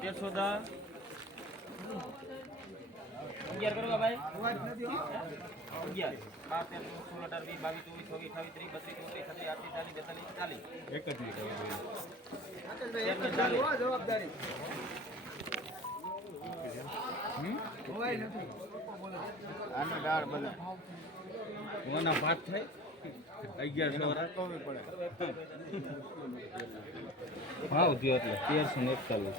તેરસો દસ અગિયાર કરો ભાઈ અગિયાર બાર તેર સોળ અઢાર વીસ બાવીસ ચોવીસ છવ્વીસ અઠાવીસ ત્રીસ બત્રીસ ચોત્રીસ છત્રીસ આડત્રીસ ચાલીસ બેતાલીસ ચાલીસ એક જ મિનિટ તેરસો ચાલીસ આનો દાળ બધા. મોના ભાત થાય? અગિયારસો ભાવ થયો એટલે તેરસો ને એકતાલીસ.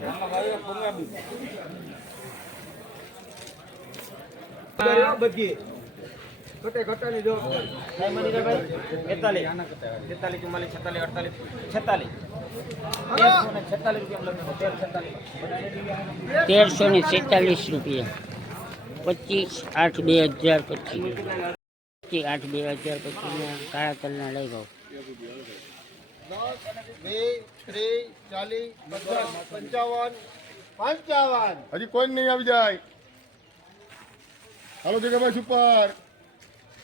બેતાલીસ. તેતાલીસ ચુમ્માલીસ છેતાલીસ અડતાલીસ છેતાલીસ. તેરસો ને છેતાલીસ રૂપિયા. પચીસ આઠ બે હજાર પચીસ. પચીસ આઠ બે હજાર પછી કાળા તલના લઈ ભાવ હજી કોઈ નહીં આવી જાય. હાલો જગ્યાભાઈ સુપર.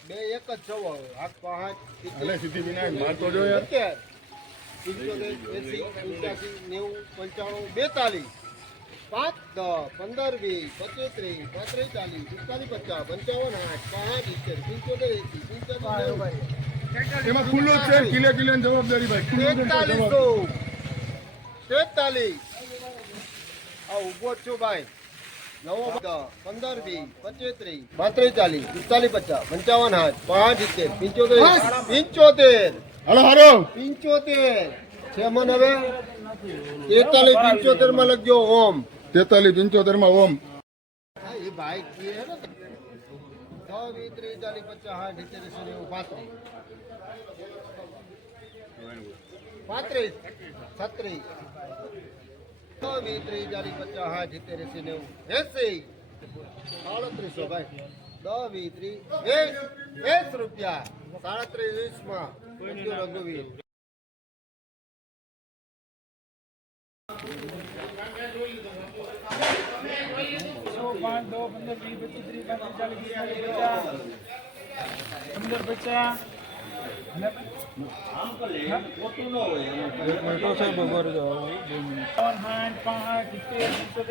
બે એક જ છો હાથ પાંચ એટલે સિદ્ધિ વિનાયક મારતો જો યાર નેવું પંચાણું બેતાલીસ. પાંચ દસ પંદર વીસ પચીસ ત્રીસ પાંત્રીસ ચાલીસ પિસ્તાલીસ પચાસ પંચાવન આઠ પાંચ સિત્તેર પંચોતેર એસી પંચોતેર એમાં ખુલ્લો છે કિલે કિલે જવાબદારી ભાઈ. તેતાલીસો. જવાબ. તેતાલીસ. આ ઊભો જ ભાઈ. નવો દસ પંદર વીસ પચીસ ત્રીસ પાંત્રીસ ચાલીસ પિસ્તાલીસ પચાસ પંચાવન આઠ પાંચ સિત્તેર પંચોતેર પંચોતેર હાલો હાલો. પિંચોતેર છે મન હવે? તેતાલીસ પિંચોતેરમાં લખજો ઓમ. તેતાલીસ પંચોતેરમાં ઓમ. હા, એ ભાઈ કે હે ને છ વીસ ત્રીસ ચાલીસ પચાસ સાઠ સિત્તેર એંસી નેવું પાંત્રીસ. પાંત્રીસ? છત્રીસ. છ વી ત્રીસ પચાસ સાઠ સિત્તેર એંસી નેવું એસી દો પંદર ત્રીસ સાડત્રીસ વીસમાં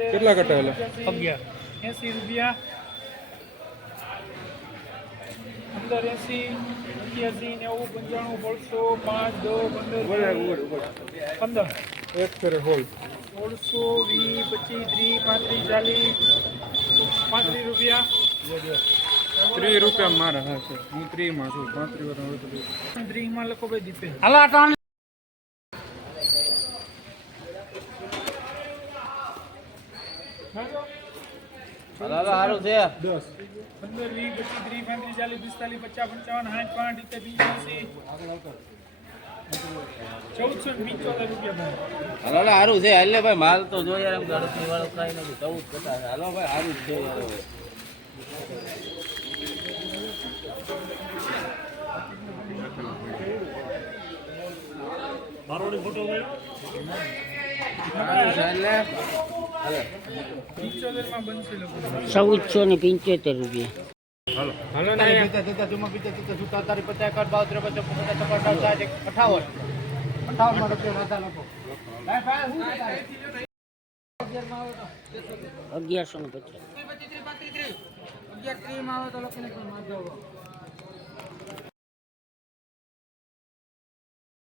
કેટલા કટાવેલા અગિયાર એસી રૂપિયા પંદર એસી અઠ્યાસી નેવું પંચાણું બસો પાંચ દો પંદર પંદર એક ફેરે હોલ સોળસો વીસ પચીસ ત્રીસ પાંત્રીસ ચાલીસ પાંત્રીસ રૂપિયા. ત્રીસ રૂપિયા મારા હા છે. હું ત્રીસમાં છું. પાંત્રીસ વર્ષ ત્રીસમાં લખો ભાઈ દીપે સારું છે. પંદર વીસ પચીસ ત્રીસ પાંત્રીસ ચાલીસ પિસ્તાલીસ પચાસ પંચાવન સાઠ પાંચ સિત્તેર પંચ્યાસી ચૌદસો ને પંચોતેર રૂપિયા ભાઈ હાલો સારું છે હાલે ભાઈ માલ તો જો યાર એમ ગણતરી વાળો કઈ નથી ચૌદ પચાસ હાલો ભાઈ સારું જ છે યાર હાલે બનશે લોકો ચૌદસો ને પંચોતેર રૂપિયા હાલો ને પચાસ અઠાવન અઠાવન રૂપિયા વધારે લખો અગિયારસો ને પચાસ. અગિયાર ત્રીસમાં આવે તો લખીને પણ દો